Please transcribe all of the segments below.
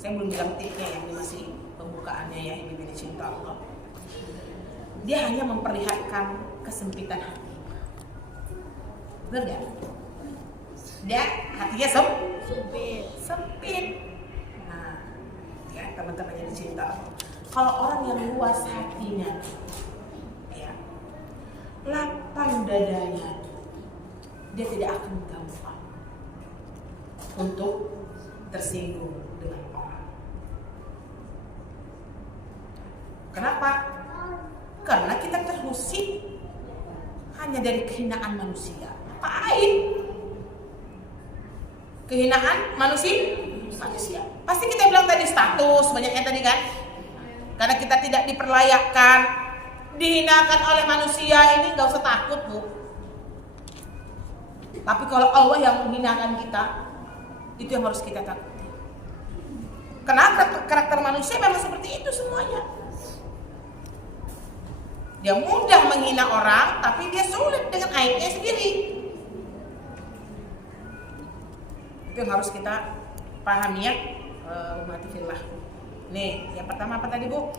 Saya belum bilang tipnya ya, ini masih pembukaannya ya, ibu cinta Allah. Dia hanya memperlihatkan kesempitan hati. Benar gak? Dia hatinya sempit. Nah, ya teman-teman yang dicinta. Kalau orang yang luas hatinya, ya, lapang dadanya, dia tidak akan gampang untuk tersinggung dengan orang. Kenapa? Karena kita terusik hanya dari kehinaan manusia. Pahit. Kehinaan manusia. Pasti kita bilang tadi status, banyaknya tadi kan. Karena kita tidak diperlayakkan, dihinakan oleh manusia, ini gak usah takut, Bu. Tapi kalau Allah yang menghinakan kita, itu yang harus kita takuti. Karena karakter manusia memang seperti itu semuanya. Dia mudah menghina orang, tapi dia sulit dengan aibnya sendiri. Itu yang harus kita pahami ya, umat fillah. Nih, yang pertama apa tadi, Bu?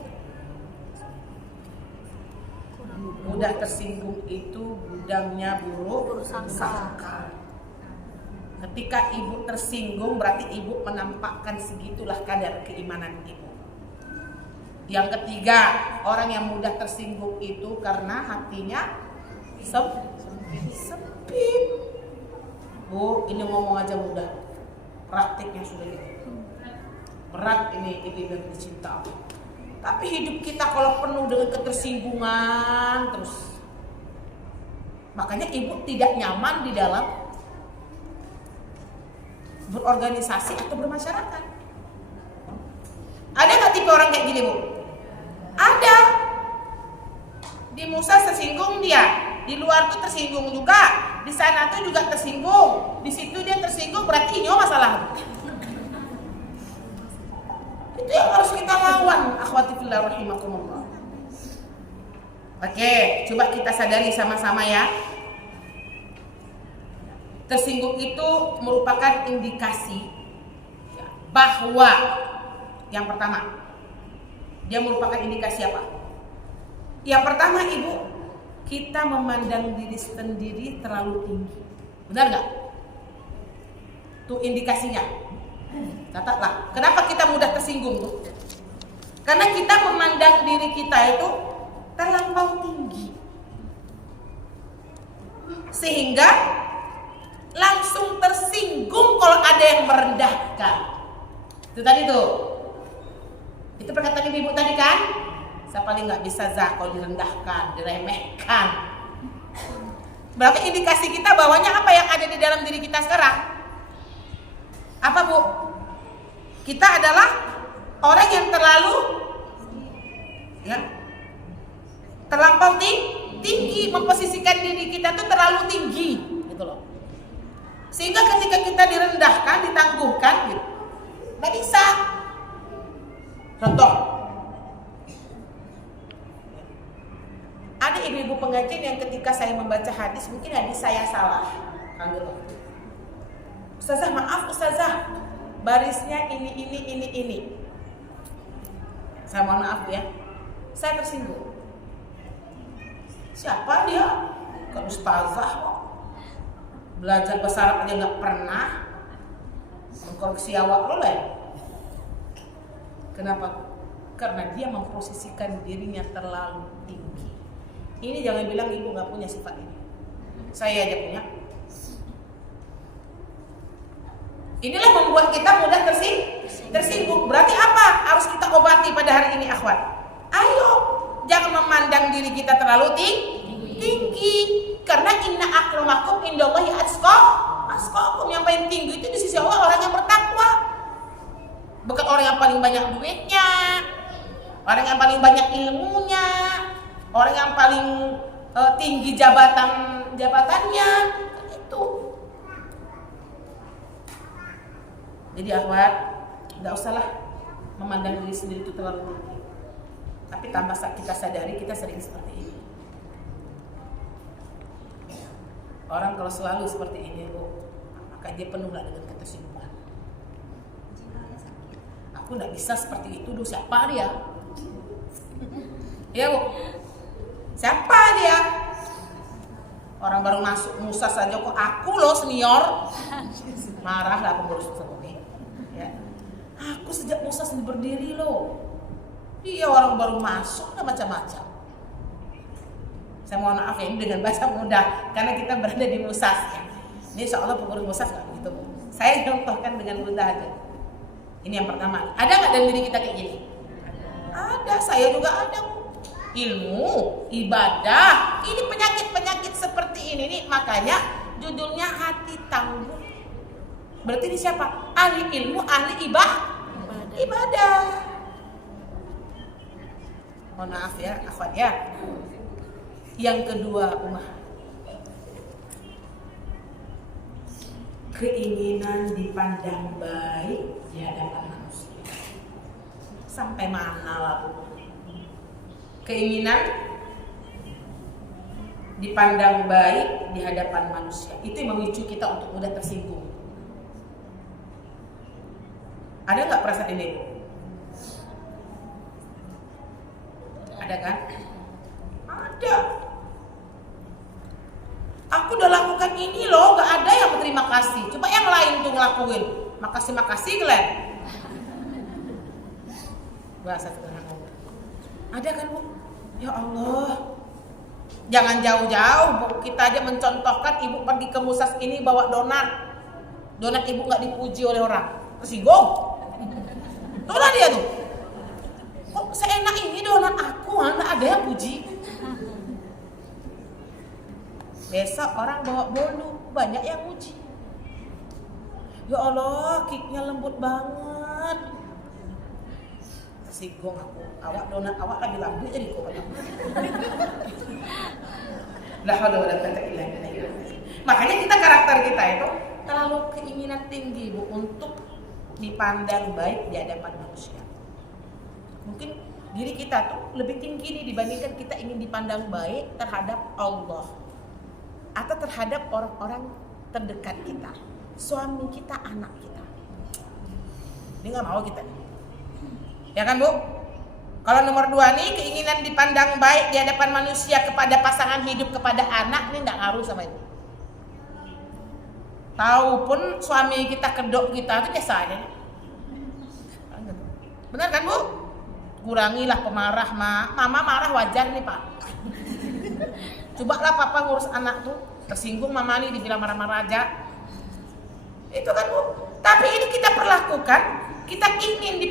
Mudah tersinggung itu gudangnya buruk sangka. Ketika ibu tersinggung, berarti ibu menampakkan segitulah kadar keimanan ibu. Yang ketiga, orang yang mudah tersinggung itu karena hatinya sempit. Bu, ini ngomong aja mudah, praktiknya sudah gitu. Berat ini ibu yang dicinta. Tapi hidup kita kalau penuh dengan ketersinggungan terus, makanya ibu tidak nyaman di dalam berorganisasi atau bermasyarakat. Ada nggak tipe orang kayak gini, Bu? Ada. Di Musa tersinggung dia, di luar tuh tersinggung juga, di sana tuh juga tersinggung, di situ dia tersinggung, berarti ini masalah. Itu yang harus kita lawan, akhwati fillah rahimakumullah. Oke, coba kita sadari sama-sama ya. Tersinggung itu merupakan indikasi bahwa yang pertama, dia merupakan indikasi apa? Yang pertama, Ibu, kita memandang diri sendiri terlalu tinggi. Benar nggak? Itu indikasinya. Catatlah. Kenapa kita mudah tersinggung tuh? Karena kita memandang diri kita itu terlampau tinggi, sehingga langsung tersinggung kalau ada yang merendahkan. Itu tadi tuh. Itu perkataan ibu tadi kan? Saya paling nggak bisa kalau direndahkan, diremehkan. Berarti indikasi kita bawahnya apa yang ada di dalam diri kita sekarang? Apa, Bu? Kita adalah orang yang terlampau tinggi, memposisikan diri kita tuh terlalu tinggi, gitu loh. Sehingga ketika kita direndahkan, ditangguhkan, gitu, nggak bisa. Contoh, ada ibu-ibu pengajian yang ketika saya membaca hadis, mungkin hadis saya salah, kan gitu. Ustazah, maaf Ustazah, barisnya ini. Saya mohon maaf ya, saya tersinggung. Siapa dia? Kan Ustazah kok. Belajar bahasa Arab aja nggak pernah, mengkoreksi awak lo lah. Kenapa? Karena dia memposisikan dirinya terlalu tinggi. Ini jangan bilang ibu nggak punya sifat ini. Saya aja punya. Inilah membuat kita mudah tersinggung. Berarti apa? Harus kita obati pada hari ini, akhwat. Ayo, jangan memandang diri kita terlalu tinggi. Karena inna akramakum indallahi atqakum. Yang paling tinggi itu di sisi Allah orang yang bertakwa. Bukan orang yang paling banyak duitnya, orang yang paling banyak ilmunya, orang yang paling tinggi jabatannya. Itu. Jadi akhwat, nggak usahlah memandang diri sendiri itu terlalu tinggi. Tapi tanpa kita sadari, kita sering seperti ini. Orang kalau selalu seperti ini, Bu, maka dia penuh dengan ketersinggungan. Aku Aku nggak bisa seperti itu. Siapa dia? Ya Bu, siapa dia? Orang baru masuk Musa saja kok aku loh senior. Marahlah pengurus seperti ya. Aku sejak Musa sendiri berdiri loh. Dia orang baru masuk udah macam-macam. Saya mohon maaf ya, ini dengan bahasa mudah karena kita berada di Musas ya. Ini seolah pengurus Musas nggak begitu Bu. Saya contohkan dengan mudah aja. Ini yang pertama. Ada nggak dalam diri kita kayak gini? Ada, saya juga ada Bu. Ilmu, ibadah, ini penyakit-penyakit seperti ini nih, makanya judulnya hati tangguh. Berarti ini siapa? Ahli ilmu, ahli ibadah. Mohon maaf ya, akhwat ya. Yang kedua, keinginan dipandang baik di hadapan manusia. Sampai mana lah Bu? Keinginan dipandang baik di hadapan manusia itu yang memicu kita untuk mudah tersinggung. Ada nggak perasaan ini? Ada kan? Ada. Aku udah lakukan ini loh, nggak ada yang berterima kasih. Coba yang lain tuh ngelakuin. Makasih Glenn. Bahasa sederhana. Ada kan Bu? Ya Allah. Jangan jauh-jauh Bu. Kita aja mencontohkan ibu pergi ke Musas ini bawa donat. Donat ibu nggak dipuji oleh orang. Tersinggung. Itulah dia tuh. Kok seenak ini donat aku, nggak ada yang puji. Besok orang bawa bolu, banyak yang puji. Ya Allah, kiknya lembut banget. Tersinggung aku. Awak donat awak lagi lambu jadi kok banyak. La haula wala quwwata illa billah. Makanya kita karakter kita itu terlalu keinginan tinggi Bu untuk dipandang baik di hadapan manusia. Mungkin diri kita tuh lebih tinggi nih dibandingkan kita ingin dipandang baik terhadap Allah atau terhadap orang-orang terdekat kita, suami kita, anak kita. Ini nggak mau kita nih. Ya kan Bu? Kalau nomor 2 nih, keinginan dipandang baik di hadapan manusia kepada pasangan hidup, kepada anak, ini nggak ngaruh sama itu. Tahu pun suami kita kedok kita itu biasa aja. Benar kan Bu? Kurangilah pemarah, mama marah wajar nih Pak. Cobalah papa ngurus anak tuh, tersinggung mama nih dibilang marah-marah aja. Itu kan Bu. Tapi ini kita perlakukan, kita ingin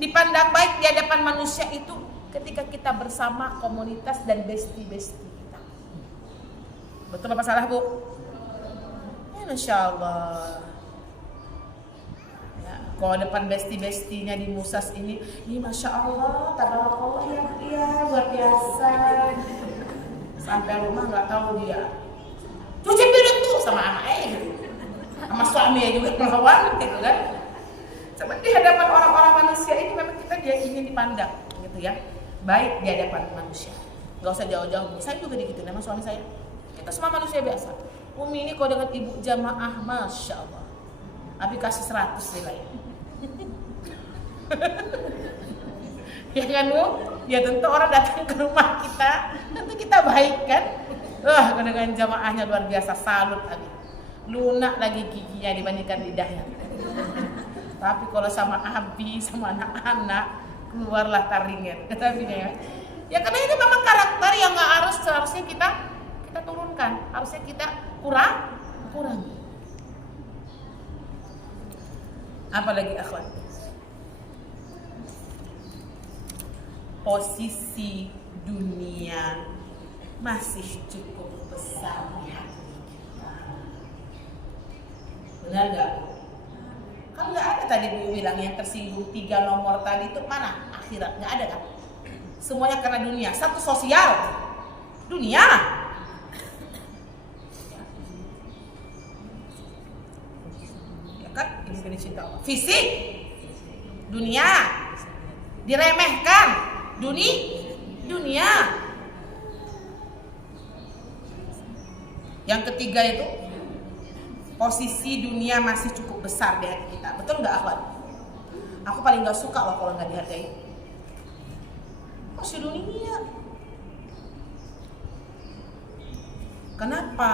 dipandang baik di hadapan manusia itu ketika kita bersama komunitas dan bestie-bestie kita. Betul apa salah Bu? Ya, Masya Allah. Ya, kalau depan bestie-bestinya di Musas ini Masya Allah, tabarakallah ya luar biasa. Sampai rumah nggak tahu dia cuci piring tuh sama anaknya gitu. Sama suaminya juga melawan gitu kan. Sama di hadapan orang-orang manusia ini memang dia ingin dipandang gitu ya, baik di hadapan manusia. Gak usah jauh-jauh. Saya juga digituin sama suami saya. Kita semua manusia biasa. Umi ini kalau dengan ibu jamaah, Masya Allah, Abi kasih 100 nilai. Ya kan Bu? Ya tentu orang datang ke rumah kita, tentu kita baik kan. Dengan jamaahnya luar biasa, salut Abi. Lunak lagi giginya dibandingkan lidahnya. Tapi kalau sama Abi, sama anak-anak, keluarlah taringan. Ya karena ini memang karakter yang nggak seharusnya kita turunkan, harusnya kita kurangi. Apalagi akhwat, posisi dunia masih cukup besar di hati kita. Benar nggak? Kan nggak ada tadi Bu bilang yang tersinggung 3 nomor tadi itu mana? Akhirat nggak ada kan? Semuanya karena dunia. Satu sosial, dunia. Ya kan? Ini cinta Allah. Fisik, dunia. Diremehkan, dunia. Yang ketiga itu posisi dunia masih cukup besar di hati kita. Betul nggak akhwat? Aku paling nggak suka loh kalau nggak dihargai. Posisi dunia. Kenapa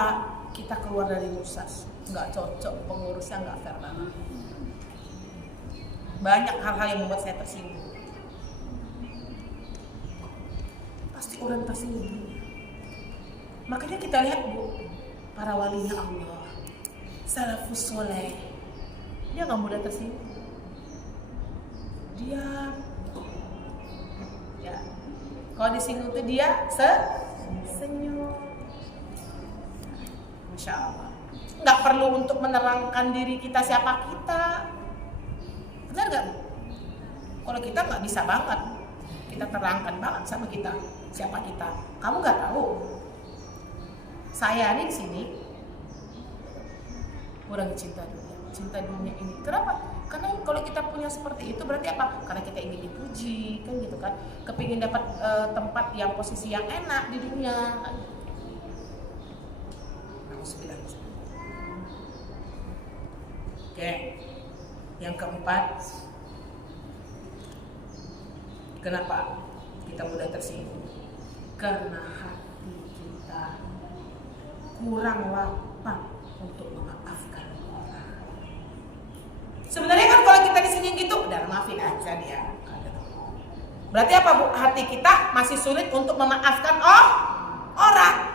kita keluar dari Musas? Nggak cocok, pengurusnya nggak fair banget. Banyak hal-hal yang membuat saya tersinggung. Pasti orientasi dunia. Makanya kita lihat Bu, para walinya Allah, salafus soleh, dia nggak mudah tersinggung. Dia, ya, kalau disinggung tuh dia senyum. Masya Allah. Nggak perlu untuk menerangkan diri kita siapa kita. Benar nggak? Kalau kita nggak bisa banget, kita terangkan banget sama kita siapa kita. Kamu nggak tahu. Saya nih di sini kurang cinta dunia ini. Kenapa? Karena kalau kita punya seperti itu berarti apa? Karena kita ingin dipuji, kan gitu kan? Kepingin dapat tempat yang posisi yang enak di dunia. Oke, yang keempat, kenapa kita mudah tersinggung? Karena hati kita kurang lapang untuk memaafkan orang. Sebenarnya kan kalau kita disinggung gitu, udah maafin aja dia. Berarti apa Bu? Hati kita masih sulit untuk memaafkan orang.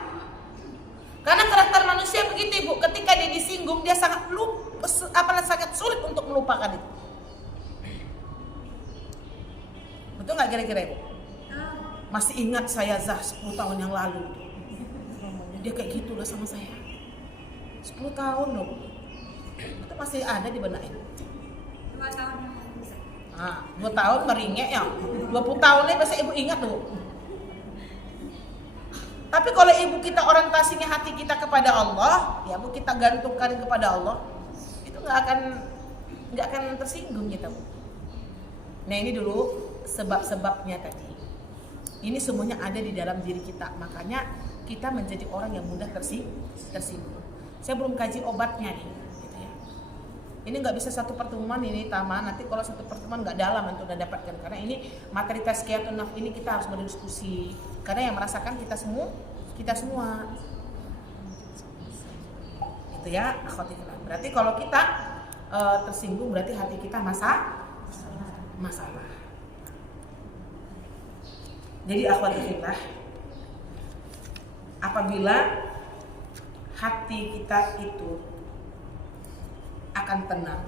Karena karakter manusia begitu Ibu, ketika dia disinggung dia sangat sangat sulit untuk melupakan itu. Betul nggak kira-kira Ibu? Masih ingat saya Zah 10 tahun yang lalu. Dia kayak gitu loh sama saya. 10 tahun loh. Itu masih ada di benak Ibu. 2 tahun. 2 tahun meringek ya. 20 tahunnya masih Ibu ingat loh. Tapi kalau Ibu kita orientasinya hati kita kepada Allah, ya Bu, kita gantungkan kepada Allah, itu nggak akan tersinggung kita Bu. Nah ini dulu sebab-sebabnya tadi. Ini semuanya ada di dalam diri kita, makanya kita menjadi orang yang mudah tersinggung. Saya belum kaji obatnya nih, gitu ya. Ini nggak bisa satu pertemuan ini taman. Nanti kalau satu pertemuan nggak dalam untuk dapatkan, karena ini materi tazkiyatun nafs ini kita harus berdiskusi. Karena yang merasakan kita semua. Itu ya, akhwatifillah. Berarti kalau kita tersinggung berarti hati kita masalah. Jadi akhwatifillah, apabila hati kita itu akan tenang.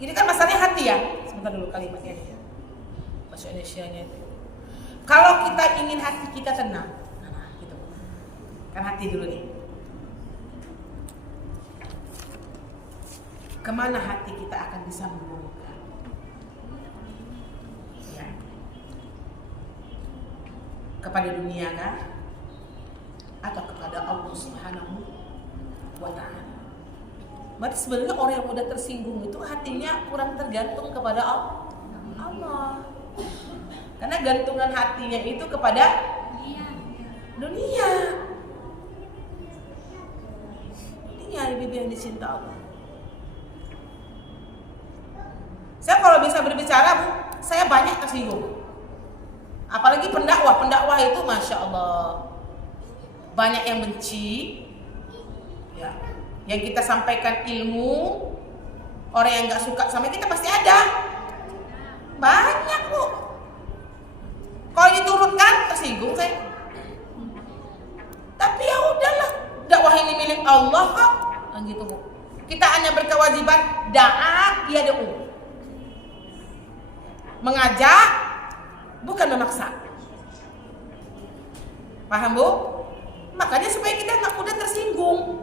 Ini kan masalahnya hati ya. Sebentar dulu kalimatnya nih ya. Bahasa Indonesianya itu. Kalau kita ingin hati kita tenang, gitu. Kan hati dulu nih. Kemana hati kita akan bisa membongkar? Ya. Kepada dunia kah? Atau kepada Allah Subhanahu wa ta'ala? Berarti sebenarnya orang yang mudah tersinggung itu hatinya kurang tergantung kepada Allah. Karena gantungan hatinya itu kepada dunia lebih yang dicinta Allah. Saya kalau bisa berbicara Bu, saya banyak tersinggung. Apalagi pendakwah itu Masya Allah banyak yang benci ya. Yang kita sampaikan ilmu, orang yang gak suka sama kita pasti ada. Banyak Bu. Kalau diturunkan tersinggung saya. Tapi ya udahlah, dakwah ini milik Allah kok. Gitu Bu. Kita hanya berkewajiban da'a yad'u. Mengajak bukan memaksa. Paham Bu? Makanya supaya kita nggak mudah tersinggung,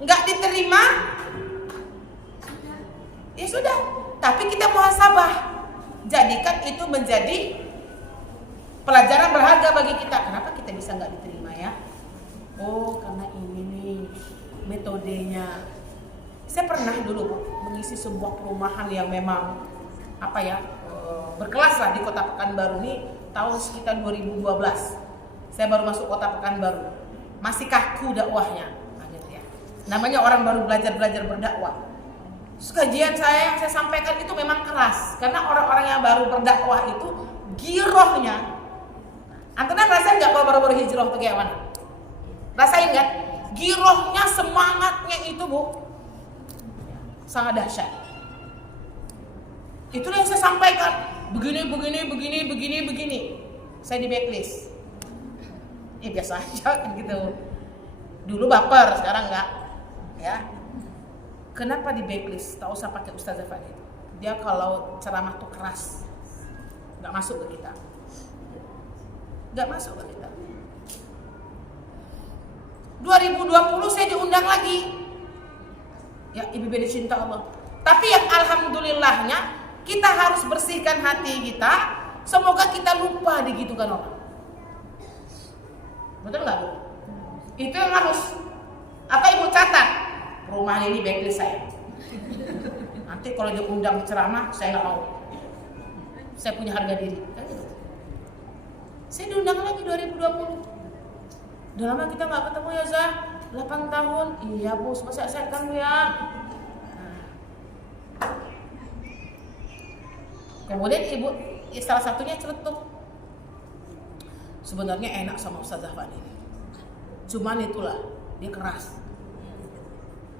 nggak diterima, ya sudah. Tapi kita muhasabah, jadikan itu menjadi pelajaran berharga bagi kita. Kenapa kita bisa nggak diterima ya? Oh, karena ini nih metodenya. Saya pernah dulu mengisi sebuah perumahan yang memang berkelas lah di Kota Pekanbaru nih tahun sekitar 2012. Saya baru masuk Kota Pekanbaru. masih kaku dakwahnya. Nah, gitu ya. Namanya orang baru belajar berdakwah. Kajian saya yang saya sampaikan itu memang keras karena orang-orang yang baru berdakwah itu girohnya. Antum rasain nggak kalau baru hijrah tuh kayak mana? Rasain nggak? Girohnya, semangatnya itu bu sangat dahsyat. Itulah yang saya sampaikan. Begini. Saya di backlist. Ya biasa aja kan gitu. Dulu baper, sekarang enggak. Ya. Kenapa di backlist? Tak usah pakai Ustazah Fadil. Dia kalau ceramah tuh keras. Enggak masuk ke kita. Enggak masuk ke kita. 2020 saya diundang lagi. Ya, Ibu dicinta Allah. Tapi yang alhamdulillahnya kita harus bersihkan hati kita. Semoga kita lupa digitukan orang. Betul nggak Bu? Itu yang harus. Atau Ibu catat rumah ini backlist saya. Nanti kalau diundang ceramah saya nggak mau. Saya punya harga diri. Saya diundang lagi 2020. Udah lama kita nggak ketemu ya Zah. 8 tahun. Iya Bu, masih sehat kan Bu ya. Kemudian Ibu salah satunya celetuk. Sebenarnya enak sama Ustazah Fadil. Cuman itulah dia keras.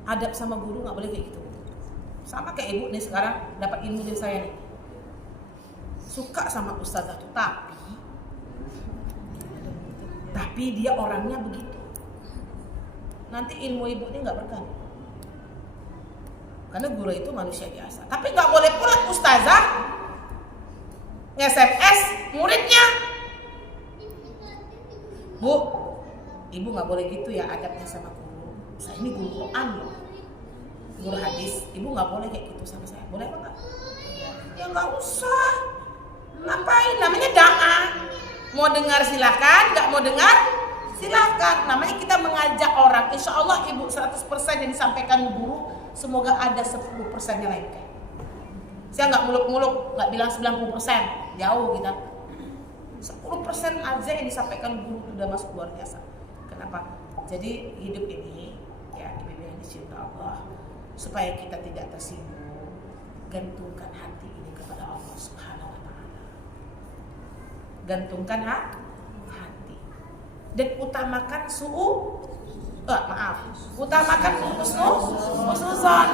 Adab sama guru nggak boleh kayak gitu. Sama kayak Ibu nih sekarang dapat ilmu dari saya nih. Suka sama Ustazah tuh tapi dia orangnya begitu. Nanti ilmu Ibu ini nggak berkah. Karena guru itu manusia biasa. Tapi nggak boleh pula Ustazah nge-SMS muridnya. Bu, Ibu nggak boleh gitu ya adabnya sama guru. Saya ini guru Quran loh, guru hadis. Ibu nggak boleh kayak gitu sama saya. Boleh apa nggak? Ya nggak usah. Ngapain? Namanya da'a. Mau dengar silakan, nggak mau dengar silakan. Namanya kita mengajak orang. Insya Allah Ibu 100% yang disampaikan guru, semoga ada 10% yang lain. Saya nggak muluk-muluk, nggak bilang 90%. Jauh kita. 10% aja yang disampaikan guru sudah masuk luar biasa. Kenapa? Jadi hidup ini ya Ibu yang dicinta Allah, supaya kita tidak tersinggung, gantungkan hati ini kepada Allah Subhanahu wa taala. Gantungkan hati dan utamakan utamakan husnuzon.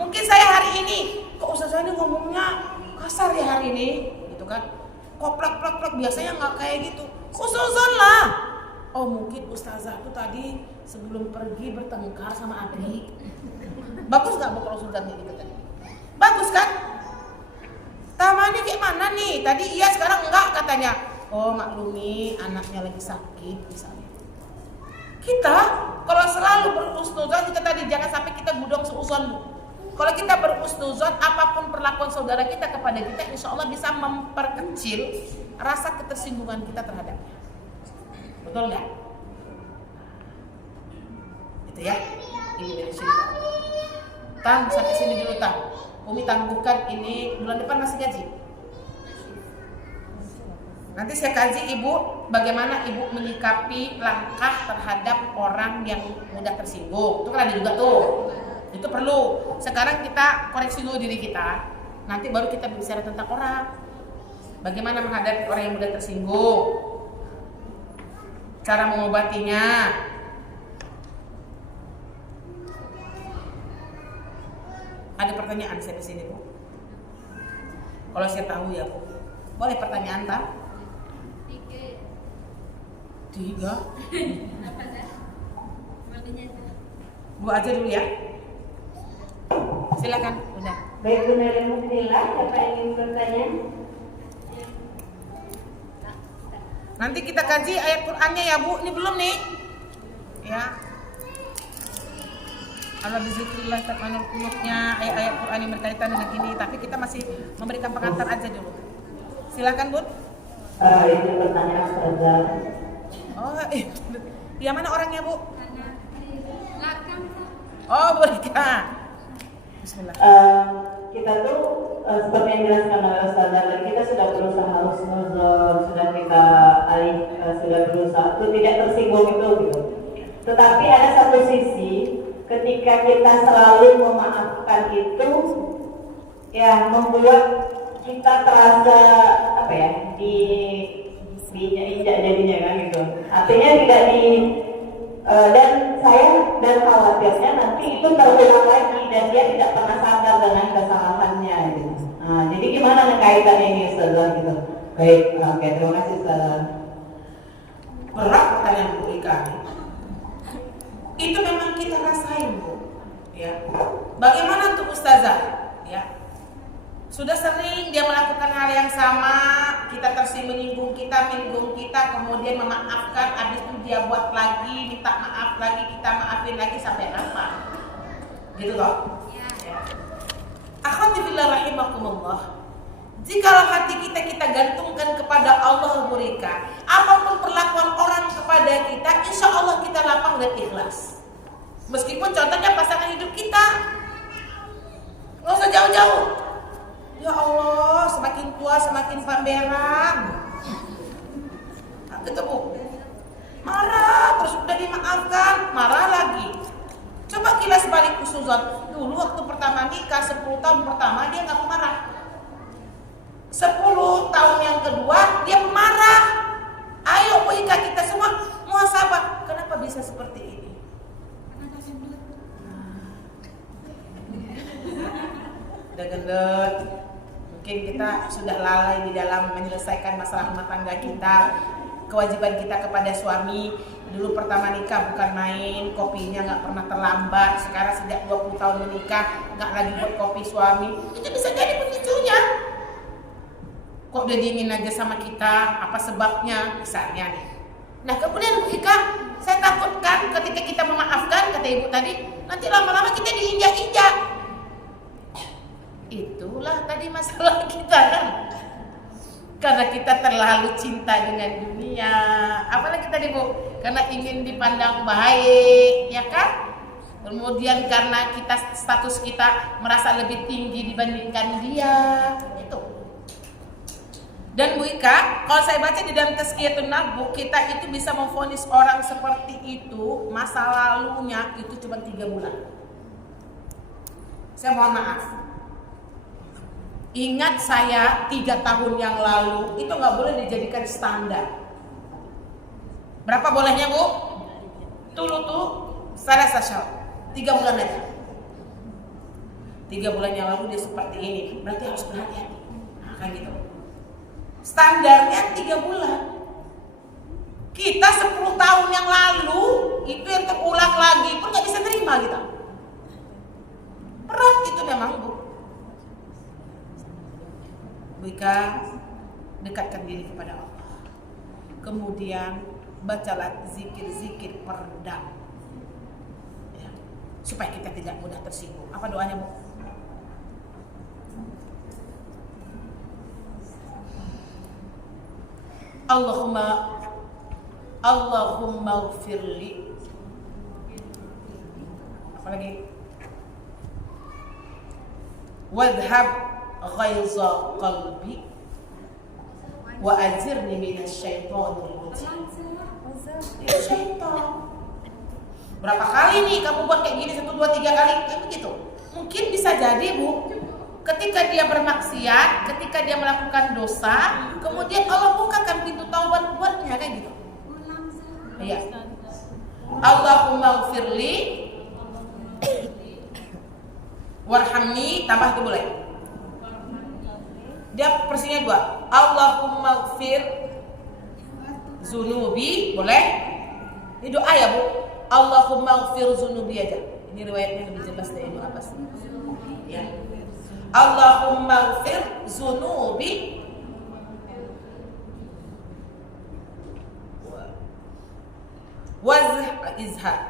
Mungkin saya hari ini kok Ustazah ini ngomongnya kasar ya hari ini, gitu kan? Kok plak biasanya nggak kayak gitu. Husnuzon lah. Oh mungkin Ustazah tuh tadi sebelum pergi bertengkar sama adik. Bagus nggak Bu kalau Ustazah gitu tadi? Bagus kan? Tamani kayak mana nih? Tadi iya sekarang enggak katanya. Oh maklumi anaknya lagi sakit misalnya. Kita kalau selalu berhusnuzon kita tadi jangan sampai kita gudang seuzon Bu. Kalau kita berhusnuzon apapun perlakuan saudara kita kepada kita, insya Allah bisa memperkecil rasa ketersinggungan kita terhadapnya. Betul nggak? Itu ya. Ini dari sini. Tang sampai sini dulu Tang. Umi tangguhkan ini bulan depan masih gaji. Nanti saya kaji Ibu bagaimana Ibu menyikapi langkah terhadap orang yang mudah tersinggung. Itu kan ada juga tuh. Itu perlu. Sekarang kita koreksi dulu diri kita. Nanti baru kita bicara tentang orang. Bagaimana menghadapi orang yang mudah tersinggung. Cara mengobatinya. Ada pertanyaan saya di sini Bu. Kalau saya tahu ya Bu. Boleh pertanyaan tak? 3. Bu aja dulu ya. Silakan, udah. Baik Bu Nari Mukmillah, siapa yang ingin bertanya? Nanti kita kaji ayat Qur'annya ya Bu. Ini belum nih. Ya. Ala bizikrillah tatma'innul qulubnya, ayat-ayat Qur'an yang berkaitan dengan ini, tapi kita masih memberikan pengantar aja dulu. Silakan Bun. Itu pertanyaan Ustazah. Oh, yang mana orangnya Bu? Oh, Burika. Bismillah. Kita tuh seperti yang dijelaskan oleh Ustazah tadi, kita sudah berusaha husnuzon, sudah kita sudah berusaha tuh tidak tersinggung itu gitu. Tetapi ada satu sisi ketika kita selalu memaafkan itu ya membuat kita terasa apa ya diinjak jadinya kan gitu. Artinya tidak dan khawatirnya nanti itu terulang lagi dan dia tidak pernah sadar dengan kesalahannya gitu. Nah, jadi gimana nih kaitannya ini Ustazah gitu? Baik, oke, terima kasih Ustazah. Berat pertanyaan Bu Ika. Itu memang kita rasain Bu. Ya. Bagaimana untuk Ustazah? Ya. Sudah sering dia melakukan hal yang sama, kita menyinggung kita, kemudian memaafkan, habis itu dia buat lagi, minta maaf lagi, kita maafin lagi sampai apa? Gitu loh. Ya. Akhwati fillah rahimakumullah. Jikalau hati kita gantungkan kepada Allah mereka, apapun perlakuan orang kepada kita, insya Allah kita lapang dan ikhlas. Meskipun contohnya pasangan hidup kita, nggak usah jauh-jauh. Ya Allah, semakin tua semakin pamberan. Gitu Bu. Marah, terus udah dimaafkan, marah lagi. Coba kilas balik Suzon. Dulu waktu pertama nikah, 10 tahun pertama dia nggak marah. 10 tahun yang kedua dia marah. Ayo Bu Ika, kita semua muhasabah. Kenapa bisa seperti ini? Udah gendut. Mungkin kita sudah lalai di dalam menyelesaikan masalah rumah tangga kita. Kewajiban kita kepada suami. Dulu pertama nikah bukan main, kopinya nggak pernah terlambat. Sekarang sejak 20 tahun menikah nggak lagi buat kopi suami. Itu bisa jadi pemicunya. Kok dia dingin aja sama kita? Apa sebabnya? Misalnya nih. Nah kemudian Bu Ika, saya takutkan ketika kita memaafkan, kata Ibu tadi, nanti lama-lama kita diinjak-injak. Itulah tadi masalah kita kan. Karena kita terlalu cinta dengan dunia. Apalagi tadi Bu, karena ingin dipandang baik, ya kan? Kemudian karena kita status kita merasa lebih tinggi dibandingkan dia. Itu. Dan Bu Ika, kalau saya baca di dalam Tazkiyatun Nafs, kita itu bisa memvonis orang seperti itu, masa lalunya itu cuma 3 bulan. Saya mohon maaf. Ingat saya 3 tahun yang lalu itu nggak boleh dijadikan standar. Berapa bolehnya Bu? Dulu tuh salah sashal 3 bulan aja. 3 bulan yang lalu dia seperti ini, berarti harus berhati-hati. Nah, kan gitu. Standarnya 3 bulan. Kita 10 tahun yang lalu itu yang terulang lagi pun nggak bisa terima kita. Berat itu memang Bu. Bu Ika, dekatkan diri kepada Allah. Kemudian bacalah zikir-zikir peredam, ya, supaya kita tidak mudah tersinggung. Apa doanya Bu? Allahumma ghfirli. Apa lagi? Wadhhab ghaiza qalbi wa ajirni minasyaitonir rajim. Ya syaitan. Berapa kali nih kamu buat kayak gini? 1, 2, 3 kali kayak begitu. Mungkin bisa jadi Bu, ketika dia bermaksiat, ketika dia melakukan dosa, kemudian Allah bukakan pintu taubat buatnya kayak gitu. Iya. Allahumma ghfirli warhamni, tambah itu boleh. Dia versinya 2. Allahumma ghfir zunubi, boleh. Ini doa ya Bu. Allahumma ghfir zunubi aja. Ini riwayatnya lebih jelas dari doa apa sih? Ya. Allahumma ghfir zunubi wazhab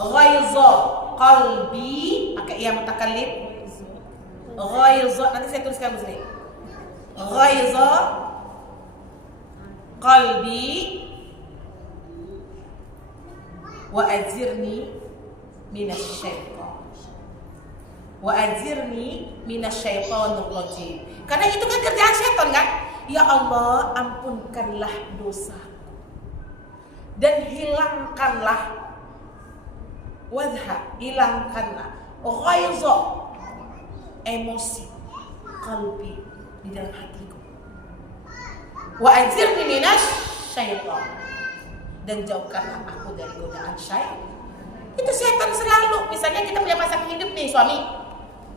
ghaiza qalbi, pakai ya mutakallim. Ghaiza, nanti saya tuliskan di sini. Ghaiza qalbi wa ajirni minasyaitan. Wa ajirni minasyaitonir rajim. Karena itu kan kerjaan setan kan? Ya Allah, ampunkanlah dosa dan hilangkanlah hilangkanlah ghaiza, emosi qalbi di dalam hatiku. Wa ajirni minasy syaitan, dan jauhkanlah aku dari godaan syaitan. Itu setan selalu. Misalnya kita punya pasangan hidup nih, suami,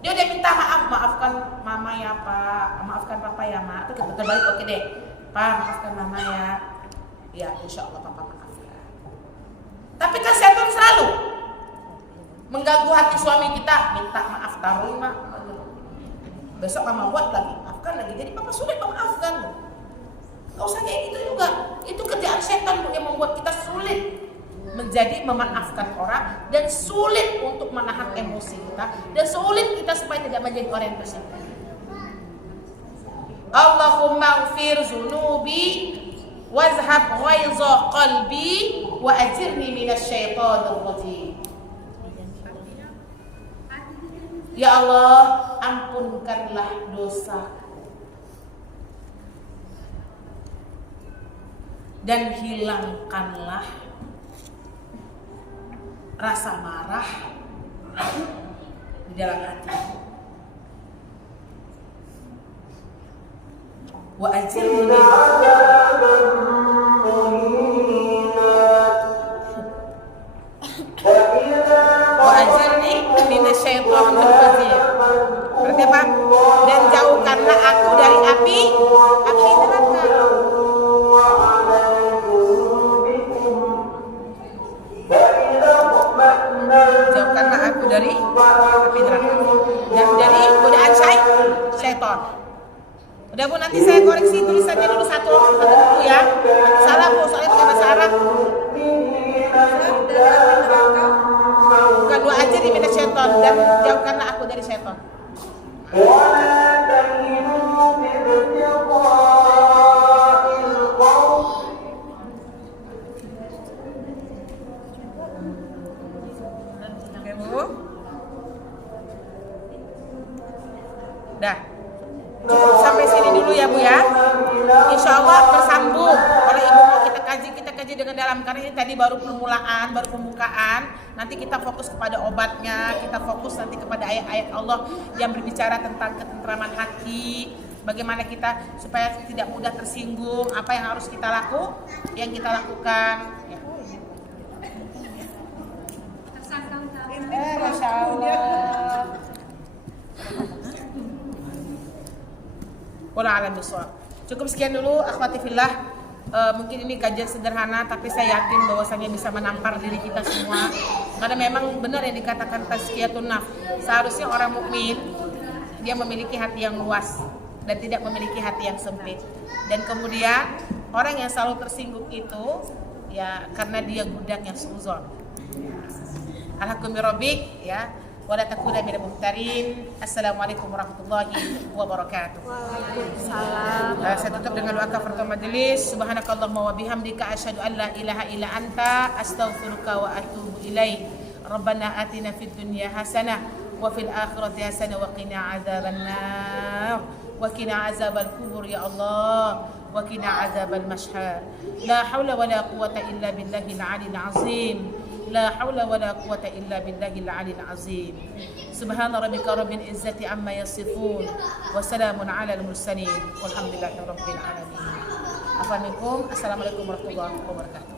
dia udah minta maafkan mama ya Pak, maafkan papa ya Mak. Itu kita terbalik, oke deh Pak, maafkan mama ya. Ya insya Allah papa maafkan. Tapi kan setan selalu mengganggu hati suami kita, minta maaf taruh Mak. Besok mama buat lagi, maafkan lagi. Jadi papa sulit memaafkan. Gak usah kayak gitu juga. Itu kerjaan setan yang membuat kita sulit menjadi memaafkan orang, dan sulit untuk menahan emosi kita, dan sulit kita supaya tidak menjadi orang yang tersinggung. Allahumma ighfir zunubi wazhab ghaiza qalbi wa ajirni minasy syaithanir rajim. Ya Allah, ampunkanlah dosa dan hilangkanlah rasa marah di dalam hati. Wa ajirni minasy syaithanir rajim. Berarti apa? Dan jauhkanlah aku dari api neraka. Jauhkanlah aku dari api neraka dan dari godaan syaitan. Udah Bu, nanti saya koreksi tulisannya dulu satu buku ya. Salah Bu, soalnya pakai bahasa Arab. Bukan, dua aja di minasy syaitan, dan jauhkanlah aku dari syaitan. Dah, cukup sampai sini dulu ya Bu ya. Insya Allah bersambung. Kalau Ibu mau kita kaji dengan dalam, karena ini tadi baru permulaan, baru pembukaan. Nanti kita fokus kepada obatnya, kita fokus nanti kepada ayat-ayat Allah yang berbicara tentang ketentraman hati. Bagaimana kita supaya tidak mudah tersinggung, apa yang harus kita lakukan. Ya. Masya Allah. Cukup sekian dulu akhwati fillah. Mungkin ini kajian sederhana, tapi saya yakin bahwasanya bisa menampar diri kita semua. Karena memang benar yang dikatakan tazkiyatun nafs. Seharusnya orang mukmin dia memiliki hati yang luas dan tidak memiliki hati yang sempit. Dan kemudian orang yang selalu tersinggung itu ya karena dia gudang yang suuzon. Alhaqqu rabbik ya. Wala takuna minal mumtarin. Assalamualaikum warahmatullahi wabarakatuh. Waalaikumsalam. Saya tutup dengan doa kafaratul majelis. Subhanakallahumma wa bihamdika asyhadu an la ilaha illa anta astaghfiruka wa atubu ilaik. Rabbana atina fid dunya hasanah wa fil akhirati hasanah wa qina adzabannar. Wa qina azabal kubur ya Allah. Wa qina azabal mashhad. La haula wala quwwata illa billahil aliyil azim. لا حول ولا قوة إلا بالله العلي العظيم سبحان ربك رب العزة عما يصفون وسلام على المرسلين والحمد لله رب العالمين. Assalamualaikum warahmatullahi wabarakatuh.